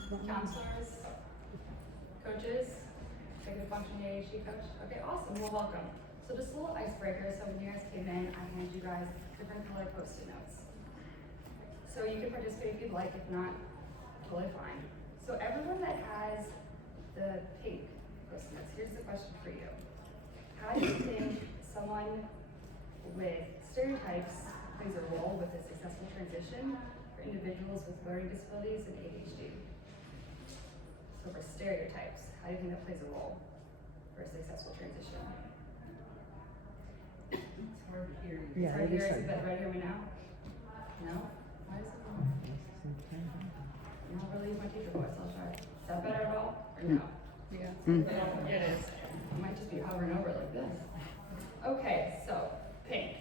counselors, coaches, executive functioning ADHD coach. Okay, awesome. Well, welcome. So just a little icebreaker. So when you guys came in, I handed you guys different color Post-it notes. So you can participate if you'd like. If not, totally fine. So everyone that has the pink Post-it notes, here's the question for you. How do you think someone with stereotypes plays a role with a successful transition for individuals with learning disabilities and ADHD? So for stereotypes, how do you think that plays a role for a successful transition? It's hard to hear you. It's hard to hear. Is that right? Hear me now? No? Why is it not? I'm not really my teacher voice. I'll try. Is that better at all? Or no? Yeah. It is. I might just be hovering over it like this. Okay, so pink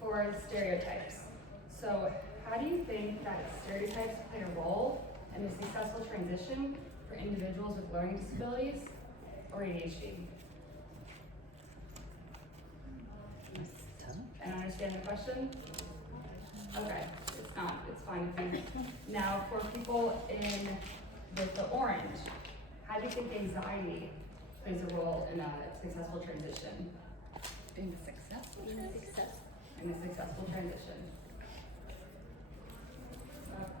for stereotypes. So how do you think that stereotypes play a role in a successful transition for individuals with learning disabilities or ADHD? And understand the question? Okay, it's not, it's fine if you. Now for people with the orange, how do you think anxiety plays a role in a successful transition? In a successful transition.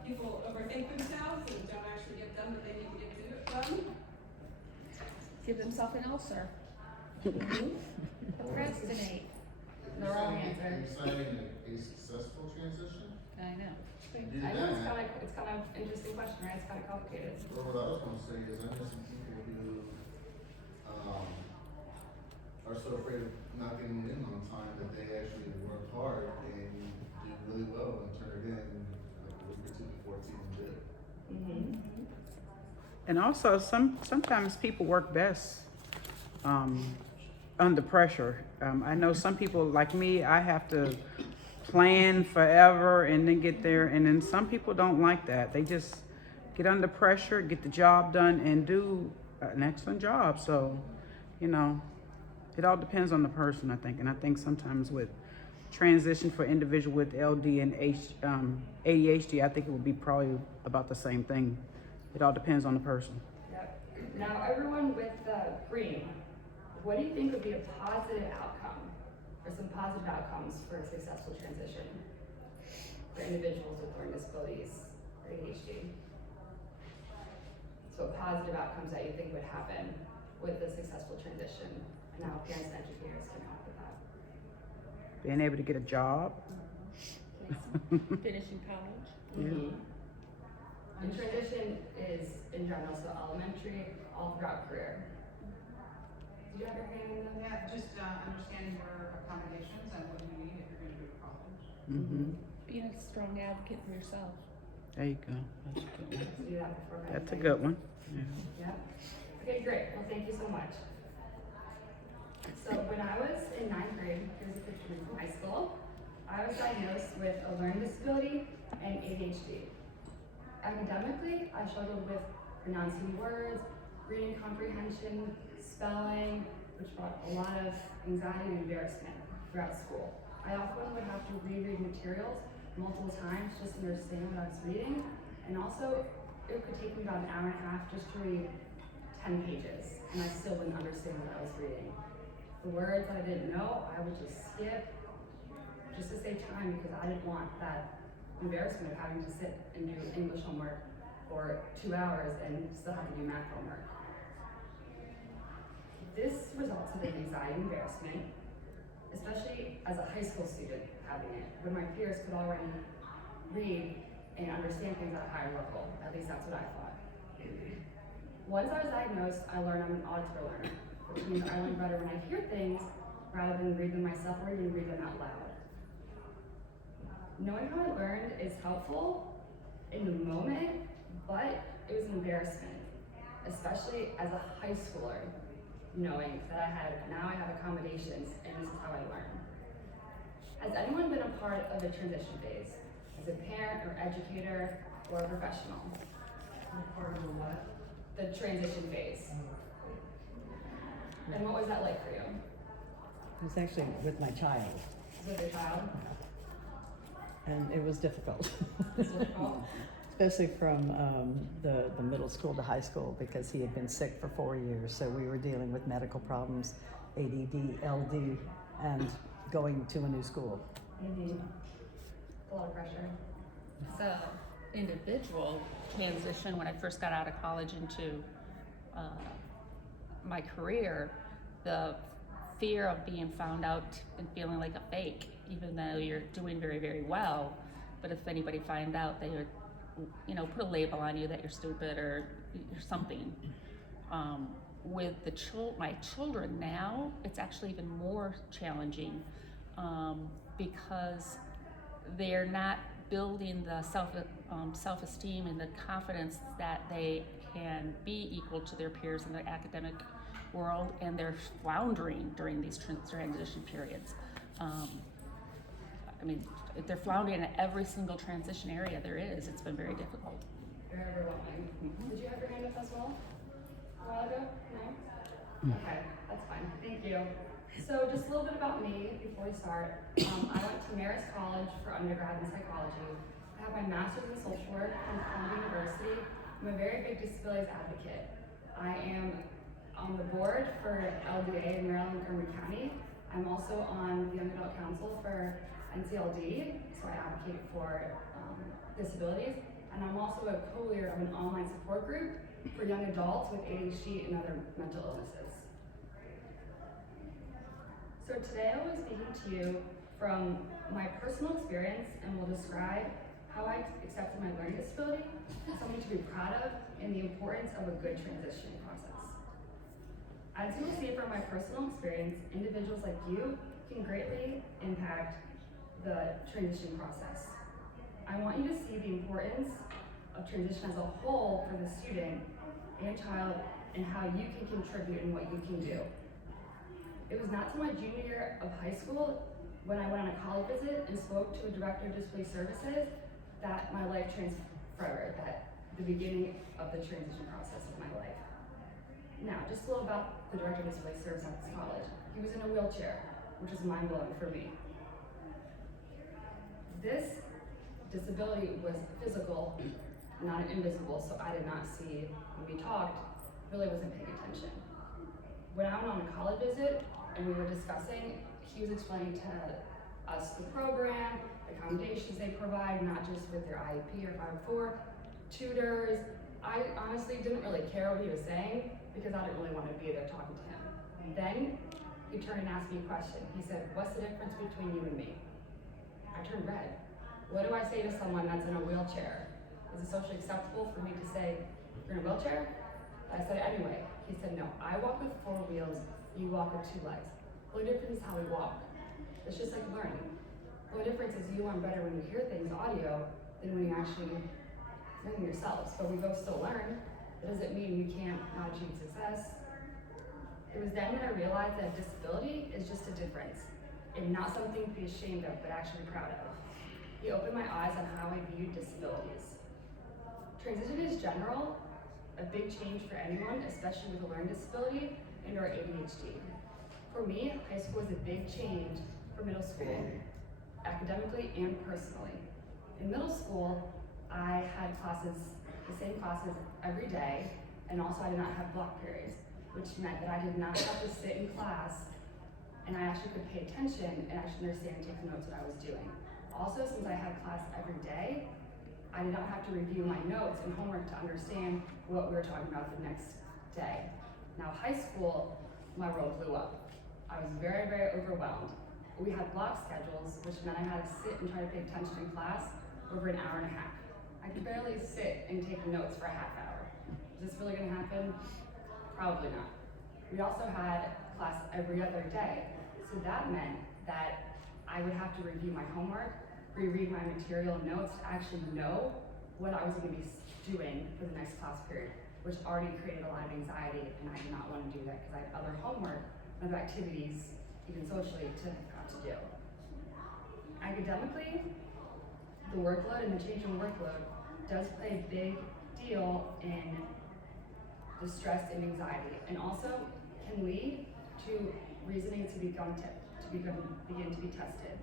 People overthink themselves and don't actually get done what they need to get done. Give themselves an ulcer. Procrastinate. The wrong answer. Are you citing a successful transition? I know. Do I know it's that. kind of interesting question, right? It's kind of complicated. Well, what I was gonna say is I know some people who, are so afraid of not getting in on time that they actually work hard and do really well and turn it in like a week or two before it's even due. Mm-hmm. And also, sometimes people work best under pressure. I know some people, like me, I have to plan forever and then get there. And then some people don't like that. They just get under pressure, get the job done, and do an excellent job. So, you know, it all depends on the person, I think. And I think sometimes with transition for individual with LD and ADHD, I think it would be probably about the same thing. It all depends on the person. Yep. Now, everyone with green, what do you think would be a positive outcome, or some positive outcomes for a successful transition for individuals with learning disabilities or ADHD? So positive outcomes that you think would happen with a successful transition, and how parents and educators can help with that. Being able to get a job. Finishing college. Mm-hmm. And transition is in general, so elementary, all throughout career. Did you have your hand in the? Yeah, just understanding your accommodations and what you need if you're going to go to college. Mm-hmm. Being a strong advocate for yourself. There you go. That's a good one. Do that before That's a good one. Yep. Yeah. Okay, great. Well, thank you so much. So when I was in 9th grade, here's a picture from high school, I was diagnosed with a learning disability and ADHD. Academically, I struggled with pronouncing words, reading comprehension, spelling, which brought a lot of anxiety and embarrassment throughout school. I often would have to reread materials multiple times just to understand what I was reading, and also it could take me about an hour and a half just to read 10 pages, and I still wouldn't understand what I was reading. The words that I didn't know, I would just skip just to save time because I didn't want that embarrassment of having to sit and do English homework for 2 hours and still have to do math homework. This resulted in anxiety and embarrassment, especially as a high school student having it, when my peers could already read and understand things at a higher level. At least that's what I thought. Once I was diagnosed, I learned I'm an auditory learner, which means I learn better when I hear things rather than read them myself or even read them out loud. Knowing how I learned is helpful in the moment, but it was an embarrassment, especially as a high schooler, knowing that now I have accommodations and this is how I learn. Has anyone been a part of the transition phase? As a parent or educator or a professional? Part of the what? The transition phase. And what was that like for you? It was actually with my child, With your child? and it was difficult. Was it difficult? especially from the middle school to high school, because he had been sick for 4 years. So we were dealing with medical problems, ADD, LD, and going to a new school. A lot of pressure. It's a individual transition when I first got out of college into my career. The fear of being found out and feeling like a fake, even though you're doing very, very well. But if anybody find out, they would, you know, put a label on you that you're stupid or something. With my children now, it's actually even more challenging because they're not building the self-esteem and the confidence that they can be equal to their peers in the academic world, and they're floundering during these transition periods. I mean, they're floundering in every single transition area there is. It's been very difficult. Very overwhelming. Did you have your hand up as well a while ago? No? Okay, that's fine. Thank you. So just a little bit about me before we start. I went to Marist College for undergrad in psychology. I have my master's in social work from Columbia University. I'm a very big disabilities advocate. I am on the board for LDA in Maryland, Montgomery County. I'm also on the Young Adult Council for NCLD, so I advocate for disabilities. And I'm also a co-leader of an online support group for young adults with ADHD and other mental illnesses. So today I will be speaking to you from my personal experience and will describe how I accepted my learning disability, something to be proud of, and the importance of a good transition process. As you will see from my personal experience, individuals like you can greatly impact the transition process. I want you to see the importance of transition as a whole for the student and child and how you can contribute and what you can do. It was not till my junior year of high school when I went on a college visit and spoke to a director of disability services that my life changed forever, that the beginning of the transition process of my life. Now, just a little about the director of disability services at this college. He was in a wheelchair, which was mind-blowing for me. This disability was physical, not invisible, so I did not see when we talked, really wasn't paying attention. When I went on a college visit and we were discussing, he was explaining to us the program, the accommodations they provide, not just with their IEP or 504, tutors. I honestly didn't really care what he was saying because I didn't really want to be there talking to him. And then he turned and asked me a question. He said, "What's the difference between you and me?" I turned red. What do I say to someone that's in a wheelchair? Is it socially acceptable for me to say, "You're in a wheelchair"? I said it anyway. He said, "No, I walk with 4 wheels, you walk with 2 legs. The only difference is how we walk. It's just like learning. The only difference is you learn better when you hear things audio than when you actually learn yourselves. But we both still learn. That doesn't mean you can't not achieve success." It was then that I realized that disability is just a difference and not something to be ashamed of, but actually proud of. He opened my eyes on how I viewed disabilities. Transition is general, a big change for anyone, especially with a learning disability and or ADHD. For me, high school was a big change for middle school, academically and personally. In middle school, I had classes, the same classes every day, and also I did not have block periods, which meant that I did not have to sit in class and I actually could pay attention and actually understand and take notes what I was doing. Also, since I had class every day, I did not have to review my notes and homework to understand what we were talking about the next day. Now, high school, my world blew up. I was very, very overwhelmed. We had block schedules, which meant I had to sit and try to pay attention in class over an hour and a half. I could barely sit and take notes for a half hour. Is this really gonna happen? Probably not. We also had class every other day. So that meant that I would have to review my homework, reread my material and notes to actually know what I was gonna be doing for the next class period, which already created a lot of anxiety, and I did not wanna do that because I had other homework, other activities, even socially, to have to do. Academically, the workload and the change in workload does play a big deal in the stress and anxiety, and also can lead to reasoning to begin to be tested.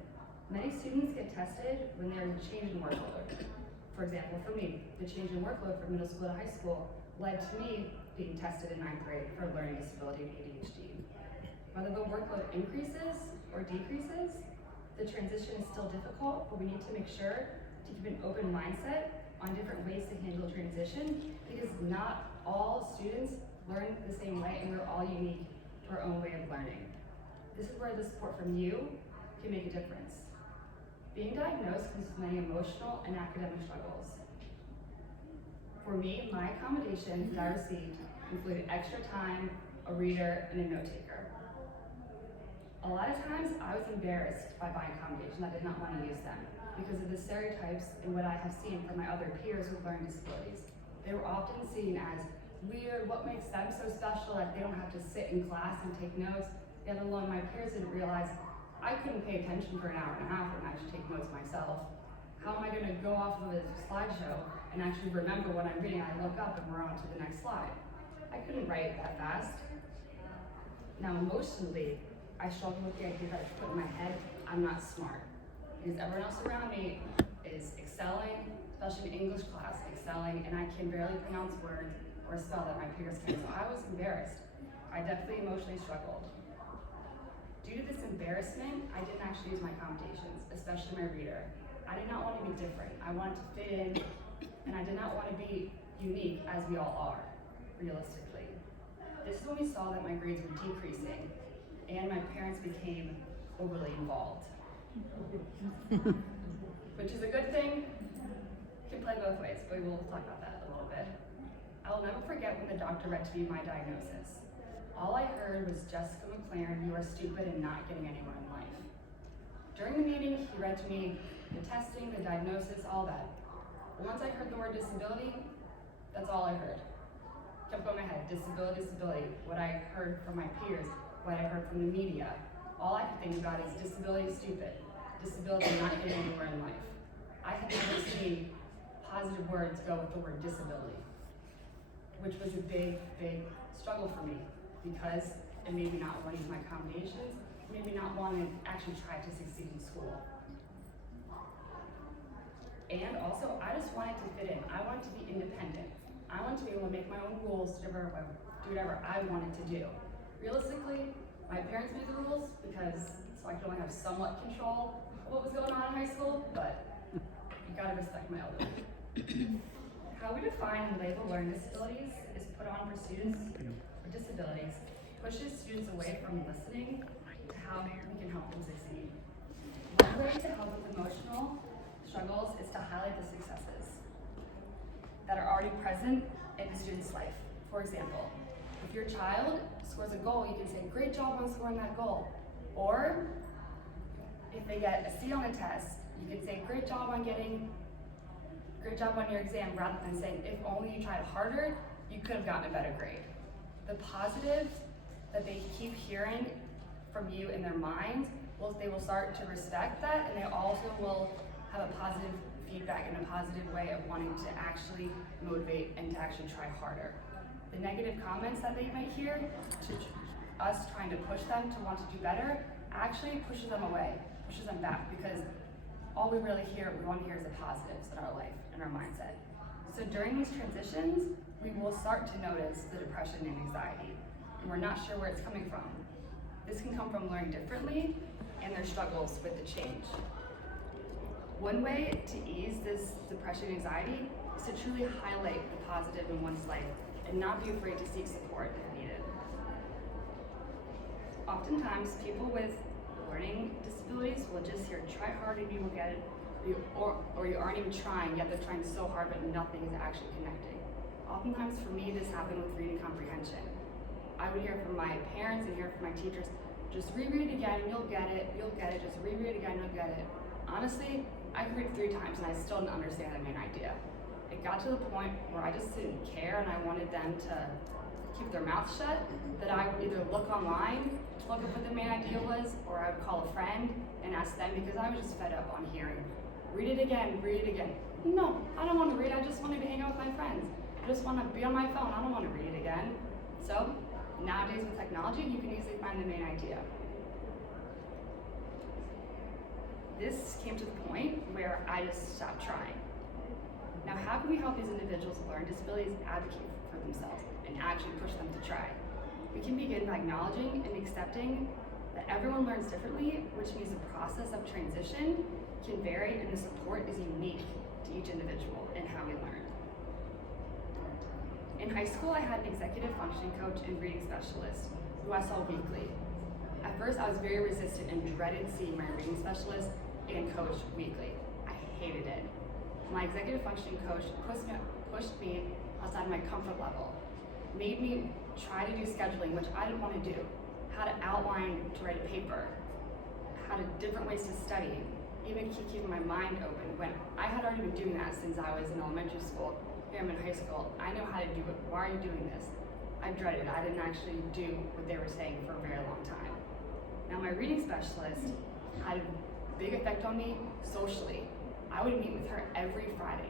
Many students get tested when there is a change in workload. For example, for me, the change in workload from middle school to high school led to me being tested in 9th grade for learning disability and ADHD. Whether the workload increases or decreases, the transition is still difficult, but we need to make sure to keep an open mindset on different ways to handle transition, because not all students learn the same way and we're all unique to our own way of learning. This is where the support from you can make a difference. Being diagnosed comes with many emotional and academic struggles. For me, my accommodations that I received included extra time, a reader, and a note taker. A lot of times I was embarrassed by buying accommodations. I did not want to use them because of the stereotypes and what I have seen from my other peers with learning disabilities. They were often seen as weird, what makes them so special that they don't have to sit in class and take notes. Yet alone my peers didn't realize I couldn't pay attention for an hour and a half and I should take notes myself. How am I going to go off of a slideshow and actually remember what I'm reading? I look up and we're on to the next slide. I couldn't write that fast. Now emotionally, I struggle with the idea that I put in my head, I'm not smart. Because everyone else around me is excelling, especially in English class, excelling, and I can barely pronounce words or spell that my peers can. So I was embarrassed. I definitely emotionally struggled. Due to this embarrassment, I didn't actually use my accommodations, especially my reader. I did not want to be different. I wanted to fit in, and I did not want to be unique as we all are, realistically. This is when we saw that my grades were decreasing and my parents became overly involved. Which is a good thing, can play both ways, but we will talk about that a little bit. I will never forget when the doctor read to me my diagnosis. All I heard was, Jessica McLaren, you are stupid and not getting anywhere in life. During the meeting, he read to me the testing, the diagnosis, all that. But once I heard the word disability, that's all I heard. Kept going in my head, disability, disability. What I heard from my peers, what I heard from the media. All I could think about is disability is stupid. Disability not getting anywhere in life. I had never seen positive words go with the word disability, which was a big, big struggle for me because it made me not want to use my accommodations, it made me not want to actually try to succeed in school. And also, I just wanted to fit in. I wanted to be independent. I wanted to be able to make my own rules, do whatever I wanted to do. Realistically, my parents made the rules because so I could only have somewhat control of what was going on in high school, but you gotta respect my elders. How we define and label learning disabilities is put on for students with disabilities, pushes students away from listening to how we can help them succeed. One way to help with emotional struggles is to highlight the successes that are already present in the student's life. For example, if your child scores a goal, you can say, great job on scoring that goal. Or if they get a C on a test, you can say, great job on your exam, rather than saying, if only you tried harder, you could have gotten a better grade. The positives that they keep hearing from you in their minds, they will start to respect that, and they also will have a positive feedback and a positive way of wanting to actually motivate and to actually try harder. The negative comments that they might hear, to us trying to push them to want to do better, actually pushes them away, pushes them back, because all we want to hear is the positives in our life and our mindset. So during these transitions, we will start to notice the depression and anxiety, and we're not sure where it's coming from. This can come from learning differently and their struggles with the change. One way to ease this depression and anxiety is to truly highlight the positive in one's life and not be afraid to seek support if needed. Oftentimes, people with learning disabilities will just hear, try hard and you will get it, or you aren't even trying, yet they're trying so hard but nothing is actually connecting. Oftentimes for me, this happened with reading comprehension. I would hear from my parents and hear from my teachers, just reread it again and you'll get it, just reread it again, you'll get it. Honestly, I could read it 3 times and I still didn't understand the main idea. It got to the point where I just didn't care and I wanted them to keep their mouths shut, that I would either look online to look up what the main idea was, or I would call a friend and ask them, because I was just fed up on hearing, read it again, read it again. No, I don't want to read, I just want to hang out with my friends. I just want to be on my phone, I don't want to read it again. So, nowadays with technology, you can easily find the main idea. This came to the point where I just stopped trying. Now, how can we help these individuals with learning disabilities advocate for themselves and actually push them to try? We can begin by acknowledging and accepting that everyone learns differently, which means the process of transition can vary and the support is unique to each individual in how we learn. In high school, I had an executive functioning coach and reading specialist who I saw weekly. At first, I was very resistant and dreaded seeing my reading specialist and coach weekly. I hated it. My executive functioning coach pushed me outside my comfort level, made me try to do scheduling, which I didn't want to do, how to outline to write a paper, how to different ways to study, even keeping my mind open when I had already been doing that since I was in elementary school. Here I'm in high school. I know how to do it. Why are you doing this? I dreaded it. I didn't actually do what they were saying for a very long time. Now my reading specialist had a big effect on me socially. I would meet with her every Friday.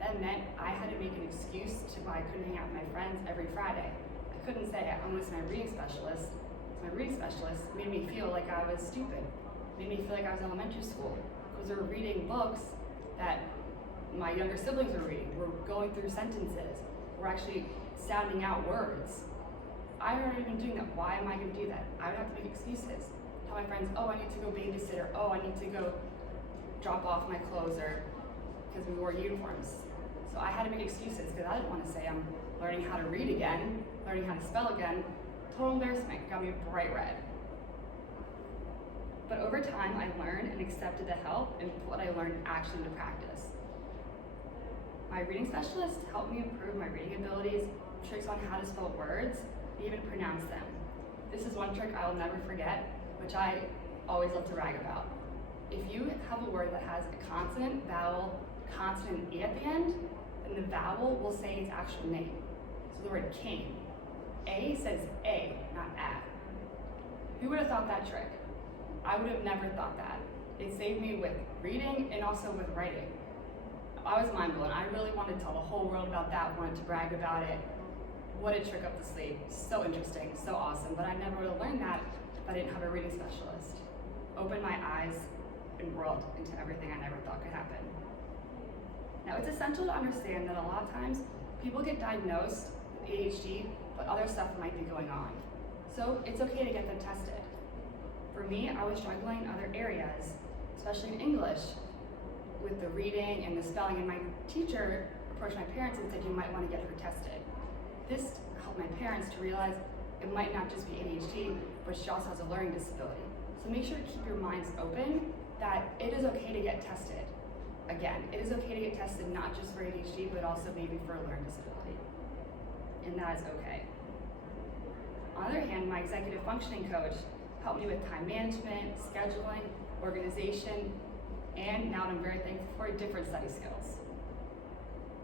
That meant I had to make an excuse to why I couldn't hang out with my friends every Friday. I couldn't say I'm with my reading specialist. My reading specialist made me feel like I was stupid. Made me feel like I was in elementary school because they were reading books that my younger siblings were reading. We're going through sentences. We're actually sounding out words. I had already been doing that. Why am I going to do that? I would have to make excuses. Tell my friends, oh, I need to go babysitter. Oh, I need to go drop off my clothes or because we wore uniforms. So I had to make excuses because I didn't want to say I'm learning how to read again, learning how to spell again. Total embarrassment, got me bright red. But over time, I learned and accepted the help and put what I learned actually into practice. My reading specialist helped me improve my reading abilities, tricks on how to spell words, and even pronounce them. This is one trick I will never forget, which I always love to brag about. If you have a word that has a consonant, vowel, consonant, and E at the end, then the vowel will say its actual name. So the word cane. A says A, not A. Who would have thought that trick? I would have never thought that. It saved me with reading and also with writing. I was mind blown. I really wanted to tell the whole world about that, wanted to brag about it. What a trick up the sleeve. So interesting, so awesome. But I never would have learned that if I didn't have a reading specialist. Opened my eyes and world into everything I never thought could happen. Now it's essential to understand that a lot of times people get diagnosed with ADHD, but other stuff might be going on. So it's okay to get them tested. For me, I was struggling in other areas, especially in English, with the reading and the spelling, and my teacher approached my parents and said, you might want to get her tested. This helped my parents to realize it might not just be ADHD, but she also has a learning disability. So make sure to keep your minds open that it is okay to get tested. Again, it is okay to get tested not just for ADHD, but also maybe for a learning disability. And that is okay. On the other hand, my executive functioning coach helped me with time management, scheduling, organization, and now I'm very thankful for different study skills.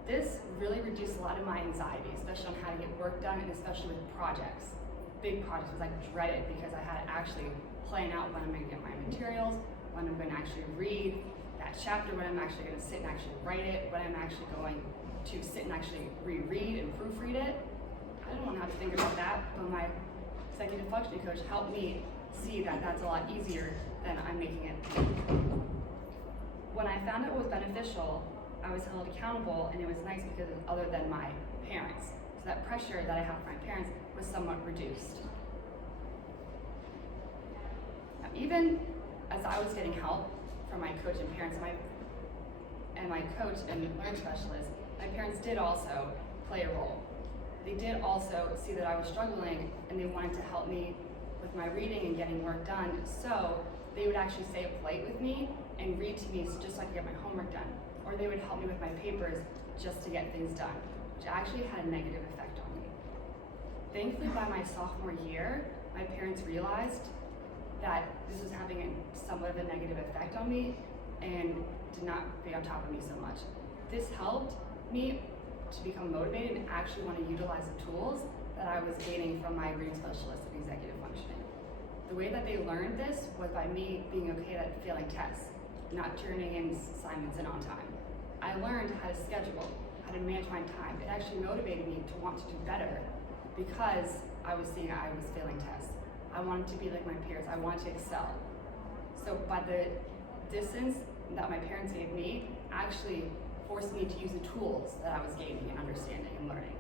This really reduced a lot of my anxiety, especially on how to get work done and especially with projects. Big projects was like dreaded because I had to actually plan out when I'm going to get my materials, when I'm going to actually read that chapter, when I'm actually going to sit and actually write it, when I'm actually going to sit and actually reread and proofread it. I didn't want to have to think about that, but my executive functioning coach helped me see that that's a lot easier than I'm making it. When I found out it was beneficial, I was held accountable, and it was nice because it was other than my parents. So that pressure that I have for my parents was somewhat reduced. Now, even as I was getting help from my coach and parents, my coach and learning specialist, my parents did also play a role. They did also see that I was struggling, and they wanted to help me with my reading and getting work done. So they would actually stay up late with me and read to me just so I could get my homework done. Or they would help me with my papers just to get things done, which actually had a negative effect on me. Thankfully, by my sophomore year, my parents realized that this was having somewhat of a negative effect on me and did not be on top of me so much. This helped me to become motivated and actually want to utilize the tools that I was gaining from my reading specialist and executive functioning. The way that they learned this was by me being okay at failing tests, not turning in assignments in on time. I learned how to schedule, how to manage my time. It actually motivated me to want to do better because I was seeing I was failing tests. I wanted to be like my peers. I wanted to excel. So by the distance that my parents gave me actually forced me to use the tools that I was gaining and understanding and learning.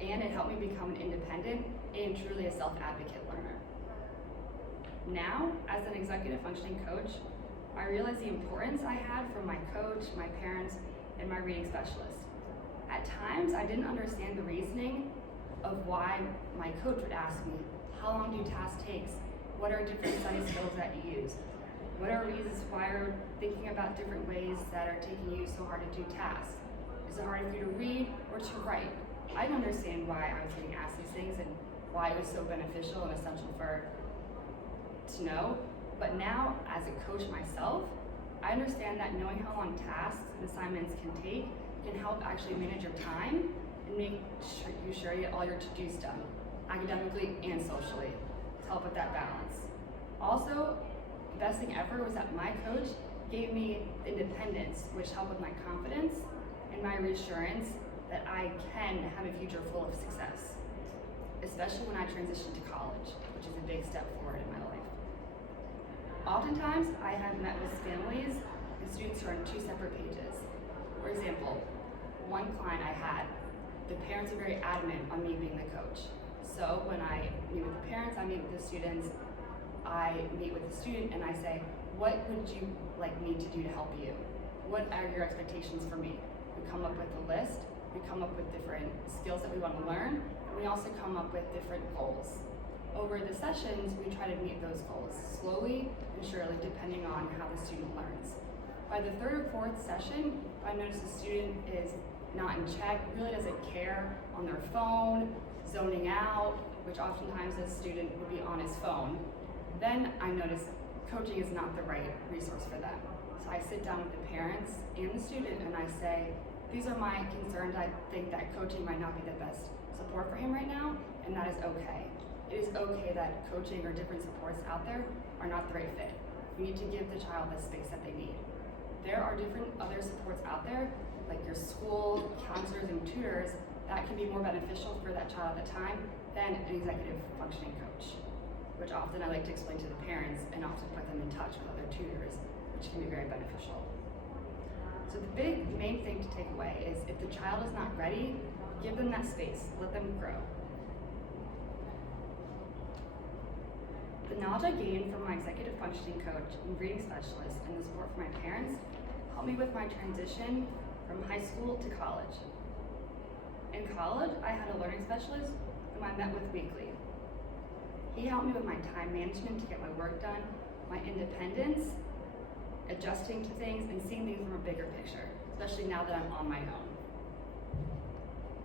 And it helped me become an independent and truly a self-advocate learner. Now, as an executive functioning coach, I realize the importance I had from my coach, my parents, and my reading specialist. At times, I didn't understand the reasoning of why my coach would ask me, how long do tasks take? What are different study skills that you use? What are reasons why you're thinking about different ways that are taking you so hard to do tasks? Is it harder for you to read or to write? I didn't understand why I was getting asked these things and why it was so beneficial and essential to know. But now, as a coach myself, I understand that knowing how long tasks and assignments can take can help actually manage your time and make sure you get all your to-dos done, academically and socially, to help with that balance. Also, the best thing ever was that my coach gave me independence, which helped with my confidence and my reassurance that I can have a future full of success, especially when I transitioned to college, which is a big step forward in my life. Oftentimes, I have met with families and students who are on two separate pages. For example, one client I had, the parents are very adamant on me being the coach. So when I meet with the parents, I meet with the students, I meet with the student and I say, what would you like me to do to help you? What are your expectations for me? We come up with a list, we come up with different skills that we want to learn, and we also come up with different goals. Over the sessions, we try to meet those goals slowly and surely, depending on how the student learns. By the third or fourth session, if I notice the student is not in check, really doesn't care, on their phone, zoning out, which oftentimes a student would be on his phone, then I notice coaching is not the right resource for them. So I sit down with the parents and the student and I say, these are my concerns. I think that coaching might not be the best support for him right now, and that is okay. It is okay that coaching or different supports out there are not the right fit. You need to give the child the space that they need. There are different other supports out there, like your school, counselors, and tutors, that can be more beneficial for that child at the time than an executive functioning coach, which often I like to explain to the parents and often put them in touch with other tutors, which can be very beneficial. So the main thing to take away is if the child is not ready, give them that space, let them grow. The knowledge I gained from my executive functioning coach and reading specialist and the support from my parents helped me with my transition from high school to college. In college, I had a learning specialist whom I met with weekly. He helped me with my time management to get my work done, my independence, adjusting to things, and seeing things from a bigger picture, especially now that I'm on my own.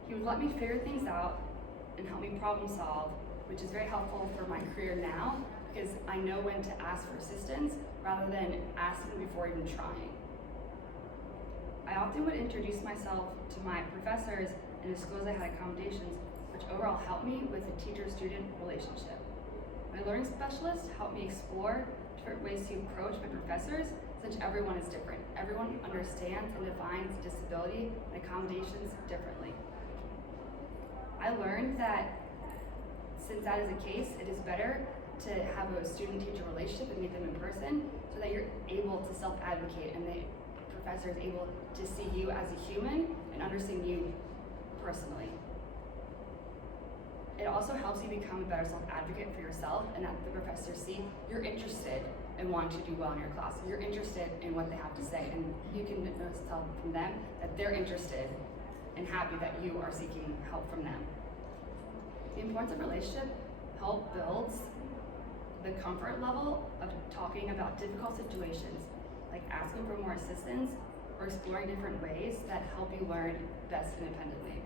He would let me figure things out and help me problem solve, which is very helpful for my career now because I know when to ask for assistance rather than asking before even trying. I often would introduce myself to my professors and the schools I had accommodations, which overall helped me with the teacher-student relationship. My learning specialist helped me explore different ways to approach my professors, since everyone is different. Everyone understands and defines disability and accommodations differently. I learned that since that is the case, it is better to have a student-teacher relationship and meet them in person so that you're able to self-advocate and the professor is able to see you as a human and understand you personally. It also helps you become a better self-advocate for yourself and that the professors see you're interested and want to do well in your class. You're interested in what they have to say and you can tell from them that they're interested and happy that you are seeking help from them. The importance of relationship help builds the comfort level of talking about difficult situations, like asking for more assistance or exploring different ways that help you learn best independently.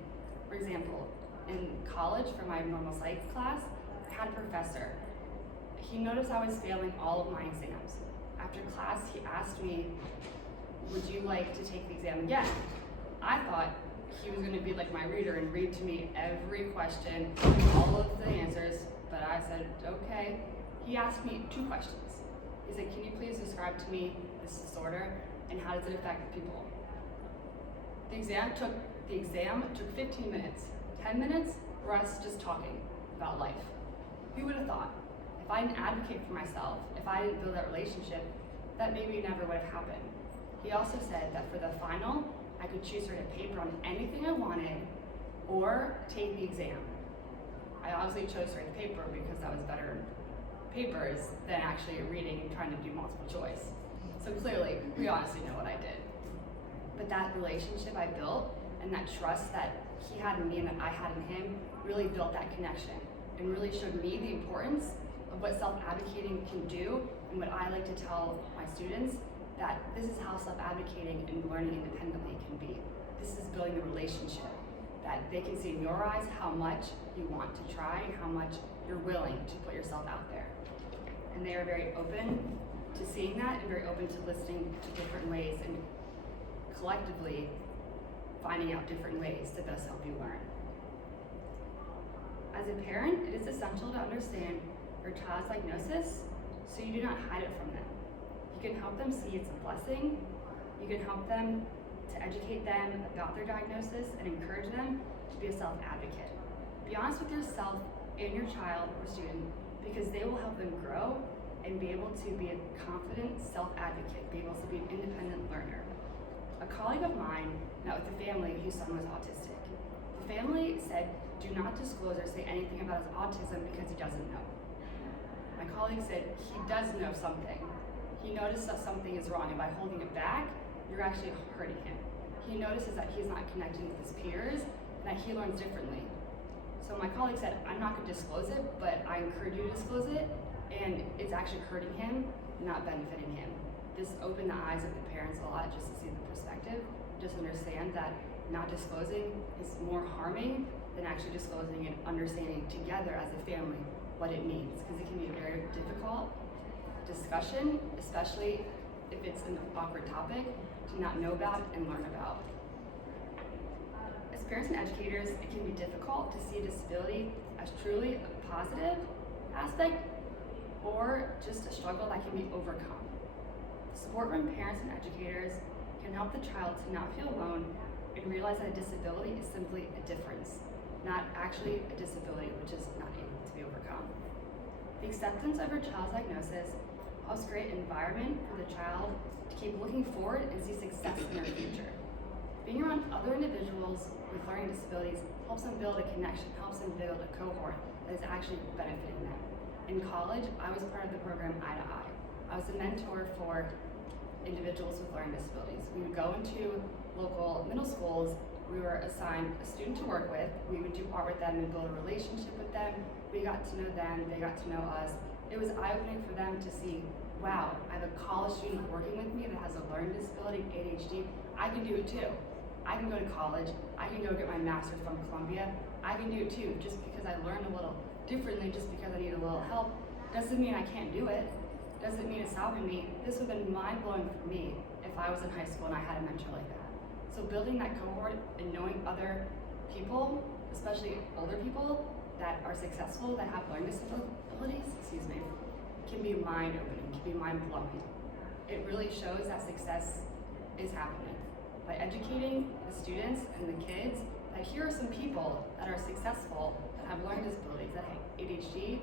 For example, in college for my normal psych class, I had a professor. He noticed I was failing all of my exams. After class, he asked me, would you like to take the exam again? I thought he was gonna be like my reader and read to me every question, all of the answers, but I said, okay. He asked me 2 questions. He said, can you please describe to me this disorder and how does it affect people? The exam took 15 minutes. 10 minutes were us just talking about life. Who would have thought? If I didn't advocate for myself, if I didn't build that relationship, that maybe never would have happened. He also said that for the final, I could choose to write a paper on anything I wanted or take the exam. I obviously chose to write the paper because that was better papers than actually reading and trying to do multiple choice. So clearly, we honestly know what I did. But that relationship I built and that trust that he had in me and that I had in him really built that connection and really showed me the importance of what self-advocating can do and what I like to tell my students, that this is how self-advocating and learning independently can be. This is building the relationship, that they can see in your eyes how much you want to try and how much you're willing to put yourself out there. And they are very open to seeing that and very open to listening to different ways and collectively finding out different ways to best help you learn. As a parent, it is essential to understand your child's diagnosis so you do not hide it from them. You can help them see it's a blessing. You can help them to educate them about their diagnosis and encourage them to be a self-advocate. Be honest with yourself and your child or student because they will help them grow and be able to be a confident self-advocate, be able to be an independent learner. A colleague of mine met with a family whose son was autistic. The family said, do not disclose or say anything about his autism because he doesn't know. My colleague said, he does know something. He noticed that something is wrong, and by holding it back, you're actually hurting him. He notices that he's not connecting with his peers, and that he learns differently. So my colleague said, I'm not gonna disclose it, but I encourage you to disclose it, and it's actually hurting him, not benefiting him. This opened the eyes of the parents a lot just to see the perspective, just understand that not disclosing is more harming than actually disclosing and understanding together as a family what it means, because it can be a very difficult discussion, especially if it's an awkward topic to not know about and learn about. As parents and educators, it can be difficult to see disability as truly a positive aspect or just a struggle that can be overcome. Support from parents and educators can help the child to not feel alone and realize that a disability is simply a difference, not actually a disability which is not able to be overcome. The acceptance of your child's diagnosis helps create an environment for the child to keep looking forward and see success in their future. Being around other individuals with learning disabilities helps them build a connection, helps them build a cohort that is actually benefiting them. In college, I was part of the program Eye to Eye. I was a mentor for individuals with learning disabilities. We would go into local middle schools. We were assigned a student to work with. We would do art with them and build a relationship with them. We got to know them, they got to know us. It was eye-opening for them to see, wow, I have a college student working with me that has a learning disability, ADHD. I can do it too. I can go to college. I can go get my master's from Columbia. I can do it too. Just because I learned a little differently, just because I need a little help, doesn't mean I can't do it. Doesn't mean it's stopping me. This would have been mind-blowing for me if I was in high school and I had a mentor like that. So building that cohort and knowing other people, especially older people that are successful, that have learning disabilities, can be mind-opening, can be mind-blowing. It really shows that success is happening. By educating the students and the kids that here are some people that are successful, that have learning disabilities, that have ADHD,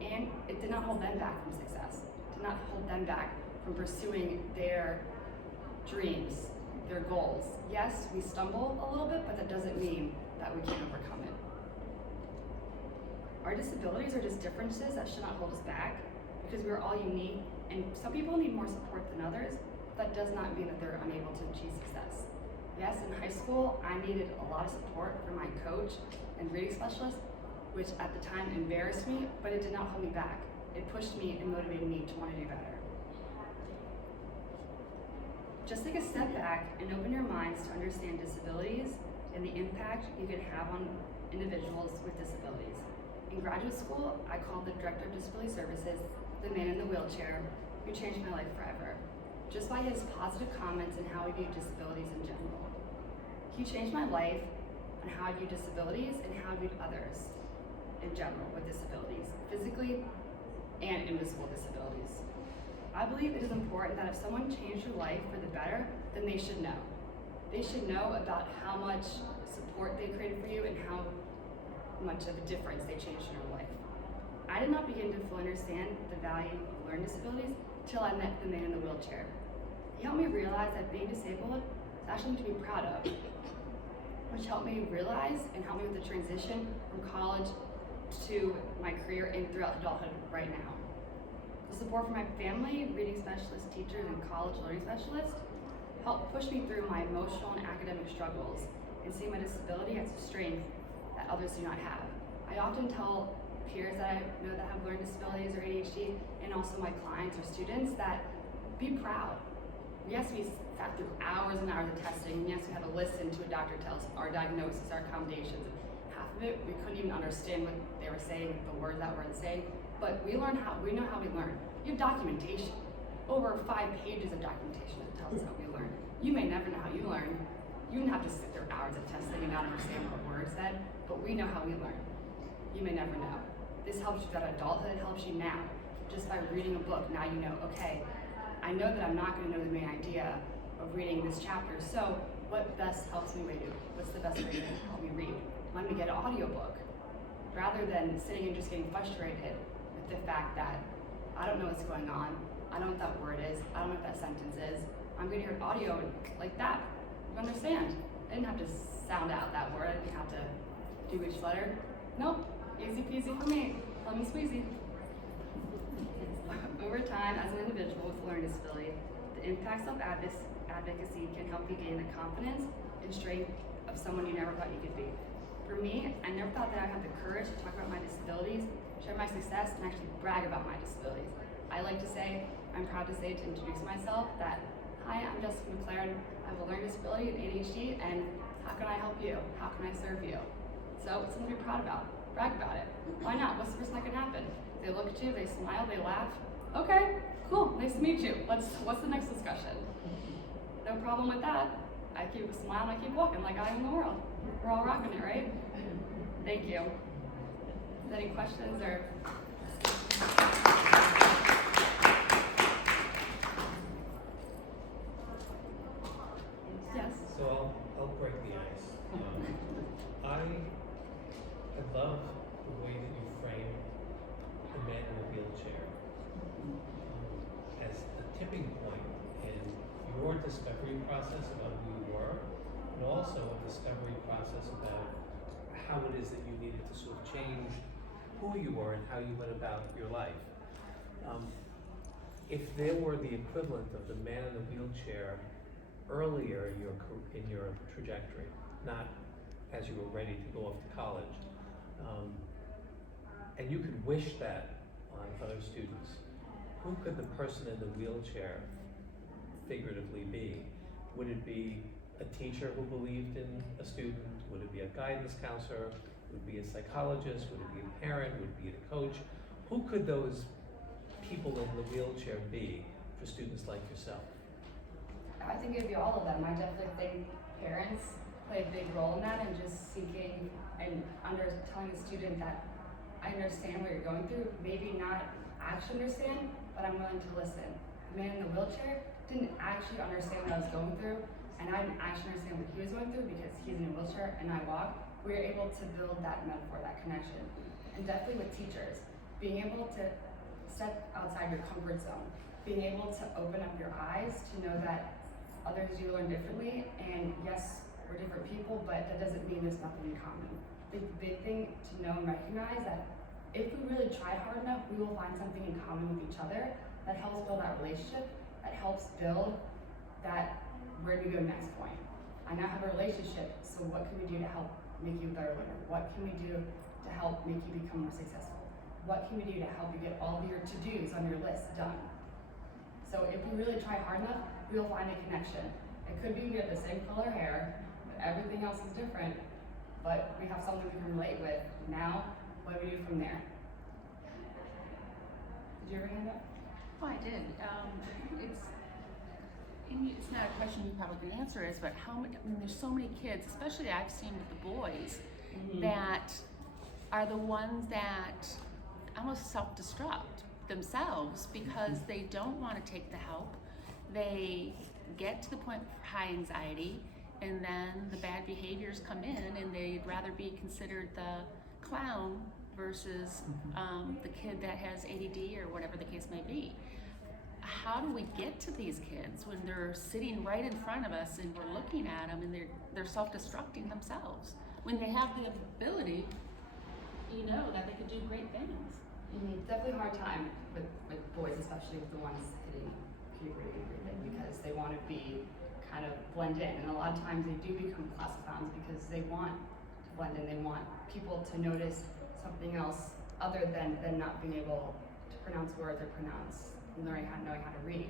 and it did not hold them back from success. It did not hold them back from pursuing their dreams, their goals. Yes, we stumble a little bit, but that doesn't mean that we can't overcome it. Our disabilities are just differences that should not hold us back because we're all unique, and some people need more support than others, but that does not mean that they're unable to achieve success. Yes, in high school, I needed a lot of support from my coach and reading specialist, which at the time embarrassed me, but it did not hold me back. It pushed me and motivated me to want to do better. Just take a step back and open your minds to understand disabilities and the impact you can have on individuals with disabilities. In graduate school, I called the Director of Disability Services the man in the wheelchair who changed my life forever, just by his positive comments and how he viewed disabilities in general. He changed my life on how I view disabilities and how I viewed others in general with disabilities, physically and invisible disabilities. I believe it is important that if someone changed your life for the better, then they should know. They should know about how much support they created for you and how much of a difference they changed in your life. I did not begin to fully understand the value of learning disabilities till I met the man in the wheelchair. He helped me realize that being disabled is actually something to be proud of, which helped me realize and help me with the transition from college to my career and throughout adulthood right now. The support from my family, reading specialist teachers, and college learning specialists helped push me through my emotional and academic struggles and see my disability as a strength that others do not have. I often tell peers that I know that have learning disabilities or ADHD, and also my clients or students, that be proud. Yes, we sat through hours and hours of testing, and yes, we had to listen to a doctor tell us our diagnosis, our accommodations. Half of it, we couldn't even understand what they were saying, the words that were saying, but we know how we learn. You have documentation, over 5 pages of documentation that tells us how we learn. You may never know how you learn. You didn't have to sit through hours of testing and not understand what words said, but we know how we learn. You may never know. This helps you at adulthood, it helps you now. Just by reading a book, now you know, okay, I know that I'm not going to know the main idea of reading this chapter, so what best helps me read? What's the best way to help me read? Let me get an audiobook. Rather than sitting and just getting frustrated with the fact that I don't know what's going on, I don't know what that word is, I don't know what that sentence is, I'm going to hear an audio like that. You understand? I didn't have to sound out that word, I didn't have to do each letter. Nope, easy peasy for me, lemon squeezy. Over time, as an individual with a learning disability, the impacts of advocacy can help you gain the confidence and strength of someone you never thought you could be. For me, I never thought that I'd have the courage to talk about my disabilities, share my success, and actually brag about my disabilities. I like to say, I'm proud to say, to introduce myself, that, hi, I'm Jessica McLaren, I have a learning disability and ADHD, and how can I help you? How can I serve you? So it's something to be proud about. Brag about it. Why not? What's the worst that can happen? They look at you, they smile, they laugh. Okay, cool, nice to meet you. What's the next discussion? No problem with that. I keep a smile and I keep walking like I am in the world. We're all rocking it, right? Thank you. Any questions or? Yes. So I'll break the ice. I love the way that you frame the man in the wheelchair as a tipping point in your discovery process about who you were, and also a discovery process about how it is that you needed to sort of change who you were and how you went about your life. If there were the equivalent of the man in the wheelchair earlier in your trajectory, not as you were ready to go off to college, and you could wish that on other students, who could the person in the wheelchair figuratively be? Would it be a teacher who believed in a student? Would it be a guidance counselor? Would it be a psychologist? Would it be a parent? Would it be a coach? Who could those people in the wheelchair be for students like yourself? I think it'd be all of them. I definitely think parents play a big role in that, and just seeking and telling the student that I understand what you're going through. Maybe not actually understand, but I'm willing to listen. The man in the wheelchair didn't actually understand what I was going through, and I didn't actually understand what he was going through because he's in a wheelchair and I walk. We were able to build that metaphor, that connection. And definitely with teachers, being able to step outside your comfort zone, being able to open up your eyes to know that others do learn differently, and yes, we're different people, but that doesn't mean there's nothing in common. The big thing to know and recognize that if we really try hard enough, we will find something in common with each other that helps build that relationship, that helps build that where do we go next point. I now have a relationship, so what can we do to help make you a better learner? What can we do to help make you become more successful? What can we do to help you get all of your to-dos on your list done? So if we really try hard enough, we will find a connection. It could be we have the same color hair, but everything else is different, but we have something we can relate with. Now, what do we do from there? Did you ever hand up? Oh, I did. It's not a question you probably can answer, is, but how many? I mean, there's so many kids, especially I've seen with the boys, that are the ones that almost self-destruct themselves because they don't want to take the help. They get to the point of high anxiety, and then the bad behaviors come in, and they'd rather be considered the clown versus the kid that has ADD or whatever the case may be. how do we get to these kids when they're sitting right in front of us and we're looking at them and they're self-destructing themselves when they have the ability, you know, that they could do great things. It's definitely a hard time with boys, especially with the ones hitting puberty and everything, because they want to be kind of blend in, and a lot of times they do become class clowns because they want to blend in. They want people to notice something else other than not being able to pronounce words or knowing how to read.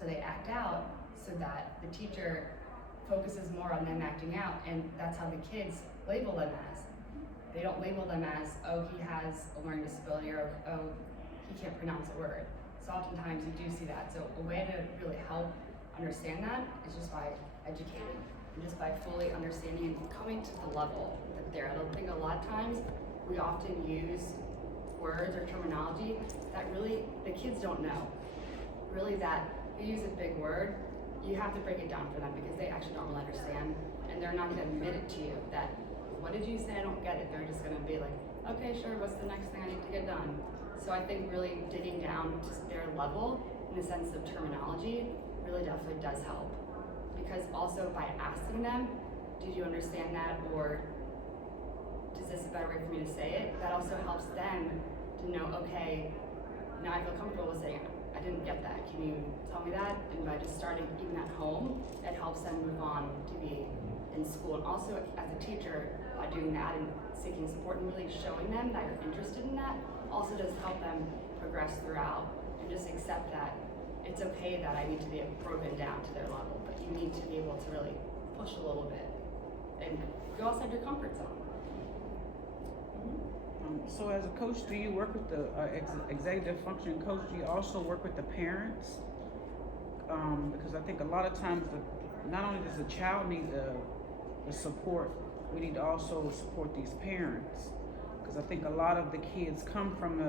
So they act out so that the teacher focuses more on them acting out, and that's how the kids label them as. They don't label them as, oh, he has a learning disability, or oh, he can't pronounce a word. So oftentimes you do see that. So a way to really help understand that is just by educating, and just by fully understanding and coming to the level that they're. I think a lot of times we often use words or terminology that really the kids don't know. Really, that you use a big word, you have to break it down for them because they actually don't really understand, and they're not going to admit it to you that, what did you say? I don't get it. They're just going to be like, okay, sure, what's the next thing I need to get done? So I think really digging down to their level in the sense of terminology really definitely does help. Because also by asking them, did you understand that, or is this a better way for me to say it? That also helps them to know, okay, now I feel comfortable with saying, I didn't get that. Can you tell me that? And by just starting even at home, it helps them move on to be in school. And also as a teacher, by doing that and seeking support and really showing them that you're interested in that, also does help them progress throughout and just accept that it's okay that I need to be broken down to their level, but you need to be able to really push a little bit and go outside your comfort zone. So as a coach, do you work with the executive function coach? Do you also work with the parents? Because I think a lot of times, not only does the child need the support, we need to also support these parents. Because I think a lot of the kids come from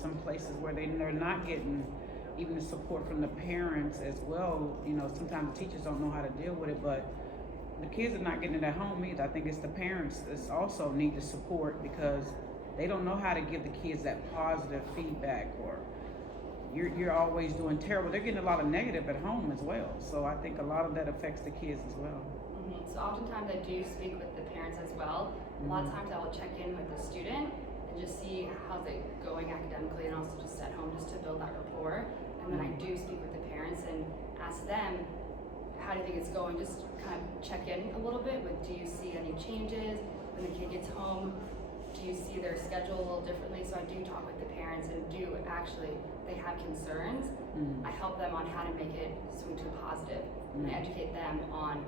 some places where they're not getting even the support from the parents as well. Sometimes the teachers don't know how to deal with it, but the kids are not getting it at home either. I think it's the parents that also need the support because they don't know how to give the kids that positive feedback, or you're always doing terrible. They're getting a lot of negative at home as well. So I think a lot of that affects the kids as well. So oftentimes I do speak with the parents as well. A lot of times I will check in with the student and just see how's it going academically, and also just at home just to build that rapport. And then I do speak with the parents and ask them, how do you think it's going? Just kind of check in a little bit with, do you see any changes when the kid gets home? Do you see their schedule a little differently? So I do talk with the parents, and they have concerns. I help them on how to make it swing to a positive, and educate them on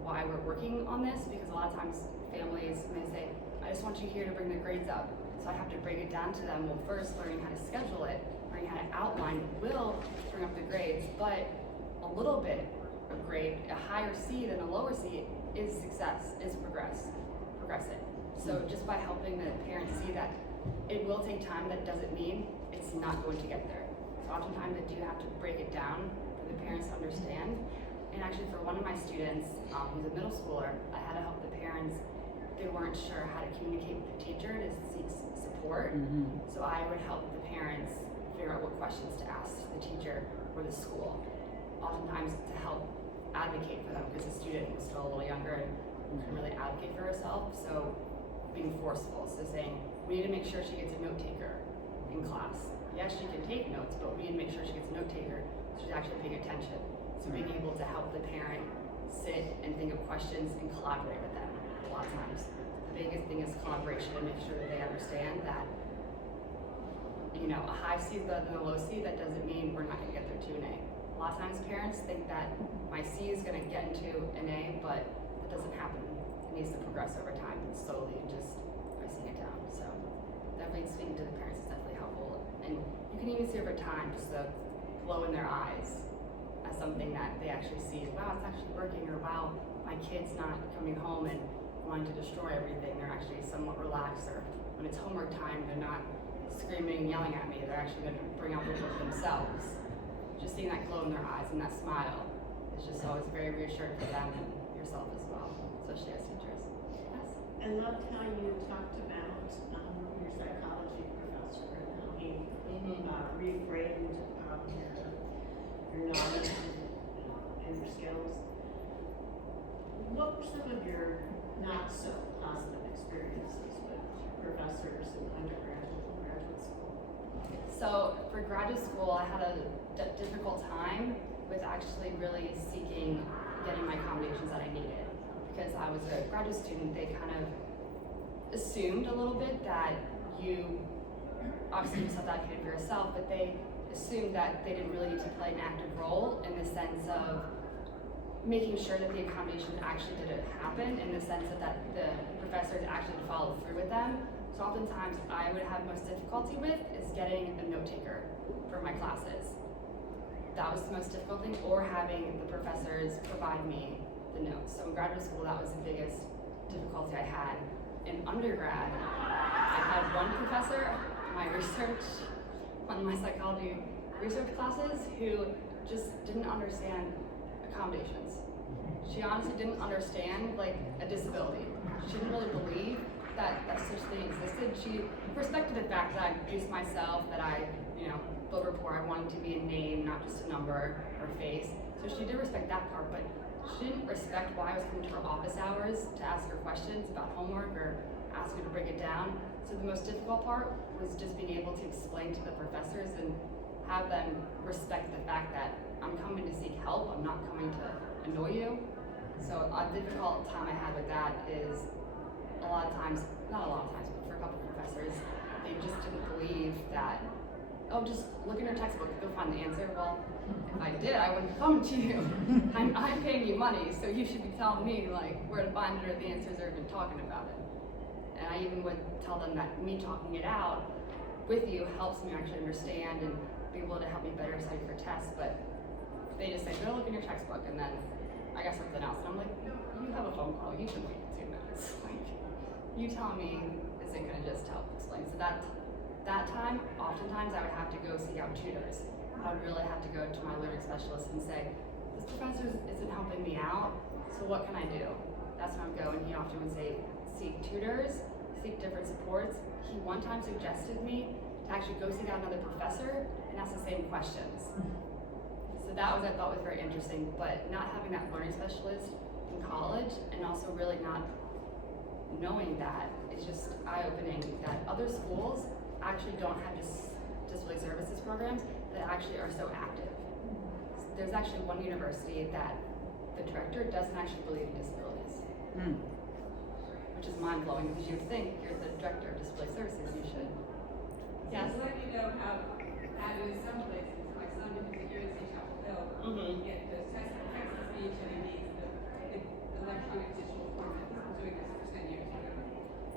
why we're working on this, because a lot of times families may say, I just want you here to bring the grades up. So I have to break it down to them. Well, first, learning how to schedule it, learning how to outline will bring up the grades, but a little bit of grade, a higher C than a lower C is success, is progressive. So just by helping the parents see that it will take time, that doesn't mean it's not going to get there. So oftentimes I do have to break it down for the parents to understand. And actually for one of my students, who's a middle schooler, I had to help the parents. They weren't sure how to communicate with the teacher to seek support. So I would help the parents figure out what questions to ask the teacher or the school. Oftentimes to help advocate for them, because the student was still a little younger and couldn't really advocate for herself. So being forceful, so saying, we need to make sure she gets a note taker in class. Yes, she can take notes, but we need to make sure she gets a note taker so she's actually paying attention. So being able to help the parent sit and think of questions and collaborate with them. A lot of times, the biggest thing is collaboration, and make sure that they understand that, a high C is better than a low C. That doesn't mean we're not gonna get there to an A. A lot of times parents think that my C is gonna get into an A, but it doesn't happen. It needs to progress over time and slowly, just pressing it down. So definitely speaking to the parents is definitely helpful. And you can even see over time just the glow in their eyes as something that they actually see. Wow, it's actually working, or wow, my kid's not coming home and wanting to destroy everything. They're actually somewhat relaxed, or when it's homework time, they're not screaming and yelling at me. They're actually going to bring out the work themselves. Just seeing that glow in their eyes and that smile is just always very reassuring for them and yourself as well, especially as teachers. Yes. I loved how you talked about your psychology professor and how he reframed your knowledge and your skills. What were some of your not so positive experiences with professors in undergraduate and graduate school? So for graduate school, I had a difficult time with actually really seeking getting my accommodations that I needed. Because I was a graduate student, they kind of assumed a little bit that you obviously you self-advocated for yourself, but they assumed that they didn't really need to play an active role in the sense of making sure that the accommodations actually did happen, in the sense that the professors actually followed through with them. So oftentimes I would have most difficulty with is getting a note taker for my classes. That was the most difficult thing, or having the professors provide me the notes. So in graduate school, that was the biggest difficulty I had. In undergrad, I had one professor, one of my psychology research classes, who just didn't understand accommodations. She honestly didn't understand like a disability. She didn't really believe that such thing existed. She respected the fact that I produced myself, that I, built rapport. I wanted to be a name, not just a number or face. So she did respect that part, but she didn't respect why I was coming to her office hours to ask her questions about homework or ask her to break it down. So the most difficult part was just being able to explain to the professors and have them respect the fact that I'm coming to seek help, I'm not coming to annoy you. So a difficult time I had with that is a lot of times, not a lot of times, but for a couple of professors, they just didn't believe that, oh, just look in your textbook, you'll find the answer. Well, if I did, I wouldn't come to you. I'm paying you money, so you should be telling me like where to find it or the answers or even talking about it. And I even would tell them that me talking it out with you helps me actually understand and be able to help me better study for tests. But they just say, go look in your textbook, and then I got something else. And I'm like, you have a phone call, you can wait 2 minutes. Like, you tell me, is it gonna just help explain? So that time, oftentimes I would have to go seek out tutors. I would really have to go to my learning specialist and say, this professor isn't helping me out, so what can I do? That's when I would go, and he often would say, seek tutors, seek different supports. He one time suggested me to actually go seek out another professor and ask the same questions. So that was, I thought, was very interesting, but not having that learning specialist in college and also really not knowing that is just eye-opening that other schools actually don't have disability services programs that actually are so active. There's actually one university that the director doesn't actually believe in disabilities, which is mind-blowing because you would think you're the director of disability services, you should. Yes, let you know how that is some places. My son is at UNC Chapel Hill. Mm-hmm. Get the text-to-speech, and he needs the electronic digital format. He's been doing this for 10 years, whatever.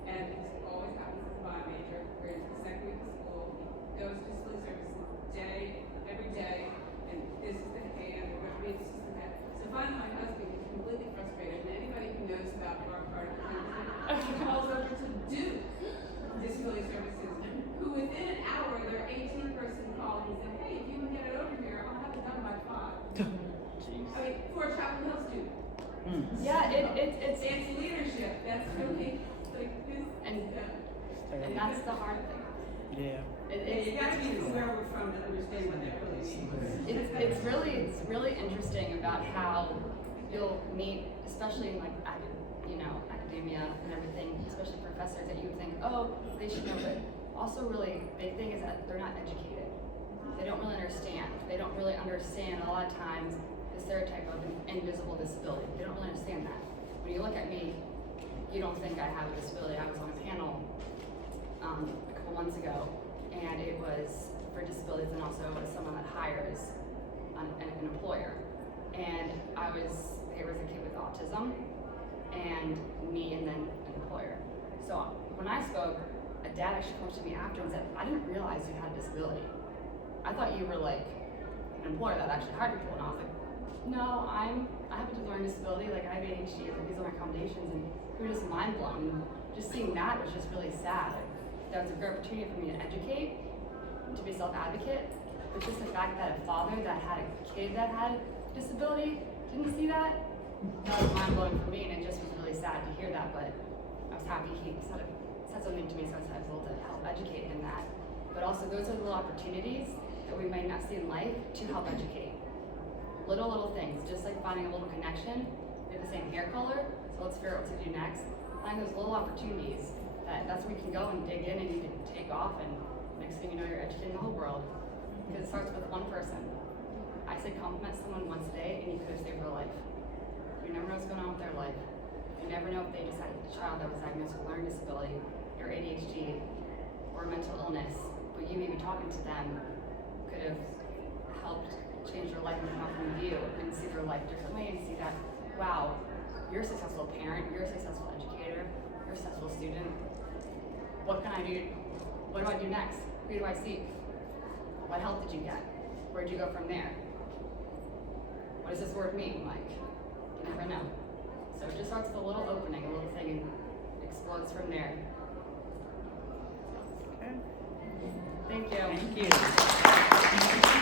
And he's always happens as a bio major. We're in the second week of school. He goes to disability services every day, and this is the hand, or what means this is the head. So finally, my husband is completely frustrated, and anybody who knows about our part of the country calls over to Duke Disability Services, who within an hour, their 18-person called and said, hey, if you can get it over here, I'll have it done by 5. I mean, for a Chapel Hill student. Yeah, it's leadership. That's really like this. and that's the hard thing. Yeah. You gotta be from where we're from to understand what that really means. It's really interesting about how you'll meet, especially in like academia and everything, especially professors that you would think, oh, they should know, but also really big thing is that they're not educated. They don't really understand. They don't really understand a lot of times the stereotype of an invisible disability. They don't really understand that. When you look at me, you don't think I have a disability. I was on a panel a couple months ago, and it was for disabilities and also as someone that hires an employer. And there was a kid with autism, and me, and then an employer. So when I spoke, a dad actually came to me after and said, I didn't realize you had a disability. I thought you were like an employer that actually hired people. And I was like, no, I have a learning disability, like I have ADHD, like these are my accommodations, and we were just mind blown. Just seeing that was just really sad. That was a great opportunity for me to educate, to be a self-advocate, but just the fact that a father that had a kid that had a disability didn't see that, that was mind blowing for me, and it just was really sad to hear that, but I was happy he said something to me, so I was able to help educate him that. But also those are little opportunities that we might not see in life to help educate. Little things, just like finding a little connection. We have the same hair color, so let's figure out what to do next. Find those little opportunities. That's where you can go and dig in and you can take off, and next thing you know, you're educating the whole world. Because it starts with one person. I say compliment someone once a day and you could have saved their life. You never know what's going on with their life. You never know if they just had a child that was diagnosed with learning disability or ADHD or mental illness, but you maybe talking to them could have helped change their life and come from you and see their life differently and see that, wow, you're a successful parent, you're a successful educator, you're a successful student. What can I do? What do I do next? Who do I seek? What help did you get? Where'd you go from there? What does this word mean? Like, you never know. So it just starts with a little opening, a little thing, and explodes from there. Okay. Thank you. Thank you.